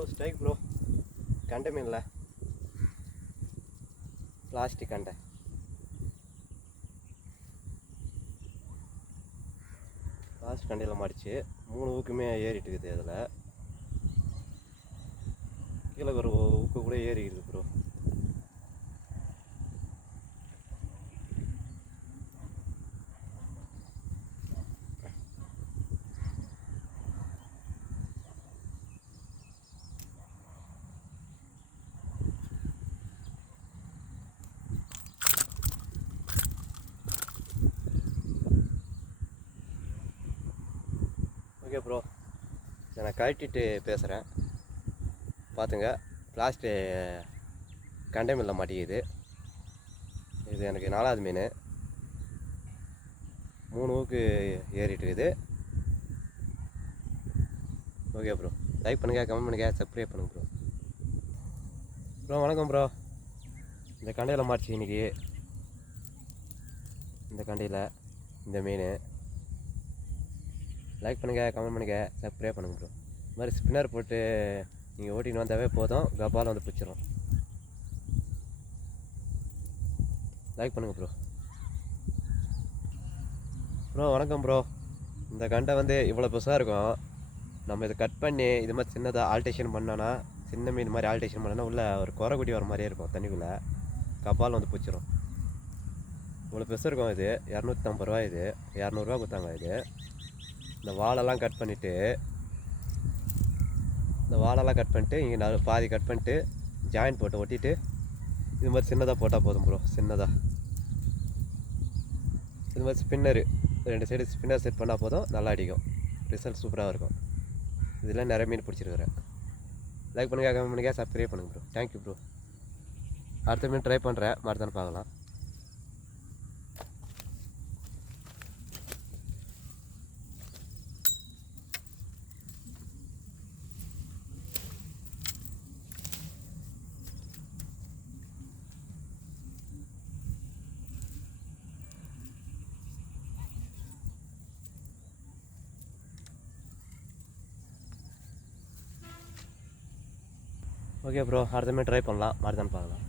Bro strike bro. கண்டை மீன்ல plastic கண்டை. பிளாஸ்டிக் கண்டையில் மாடிச்சு 3 ஊக்குமே ஏறிட்டு இருக்குது. அதில் கீழே ஒரு ஊக்கு கூட ஏறி இருக்குது ப்ரோ. ஓகே ப்ரோ, நான் கழட்டிட்டு பேசுகிறேன் பார்த்துங்க. பிளாஸ்டிக் கண்டை மீனில் மாட்டிக்குது. இது எனக்கு 4வது மீன். 3 ஊக்கு ஏறிட்டு இருக்குது. ஓகே ப்ரோ, லைக் பண்ணுங்கள், கமெண்ட் பண்ணுங்கள், சப்ஸ்கிரைப் பண்ணுங்கள் ப்ரோ. ப்ரோ வணக்கம் ப்ரோ. இந்த கண்டையில் மாட்டிச்சு இன்றைக்கி. இந்த கண்டையில் இந்த மீன். லைக் பண்ணுங்கள், கமெண்ட் பண்ணுங்கள், சப்ஸ்கிரைப் பண்ணுங்கள் ப்ரோ. இந்த மாதிரி ஸ்பின்னர் போட்டு நீங்கள் ஓட்டின்னு வந்தாவே போதும், கபால் வந்து பிடிச்சிரும். லைக் பண்ணுங்கள் ப்ரோ. ப்ரோ வணக்கம் ப்ரோ. இந்த கண்டை வந்து இவ்வளோ பெருசாக இருக்கும். நம்ம இதை கட் பண்ணி இது மாதிரி சின்னதாக ஆல்டேஷன் பண்ணோன்னா, சின்ன மீன் மாதிரி ஆல்டேஷன் பண்ணோன்னா உள்ளே ஒரு குறைக்குட்டி வர மாதிரியே இருக்கும். தண்ணிக்குள்ளே கபால் வந்து பிடிச்சிரும். இவ்வளோ பெருசாக இருக்கும். இது 250 ரூபா. இது 200 ரூபா கொடுத்தாங்க. இது இந்த வாழெல்லாம் கட் பண்ணிவிட்டு இங்கே பாதி கட் பண்ணிட்டு ஜாயின் போட்டு ஒட்டிட்டு இது மாதிரி சின்னதாக போட்டால் போதும் ப்ரோ. சின்னதாக இது மாதிரி ஸ்பின்னரு 2 சைடு ஸ்பின்னர் செட் பண்ணால் போதும், நல்லா அடிக்கும். ரிசல்ட் சூப்பராக இருக்கும். இதெல்லாம் நிறைய மீன் பிடிச்சிருக்கிறேன். லைக் பண்ணுங்கள், கமெண்ட் பண்ணுங்கள், சப்ஸ்கிரைப் பண்ணுங்கள் ப்ரோ. Thank you bro. அடுத்த மீன் ட்ரை பண்ணுறேன், மறுத்தானு பார்க்கலாம். ஓகே ப்ரோ, அடுத்த மீன் ட்ரை பண்ணலாம், மறுத்தானு பார்க்கலாம்.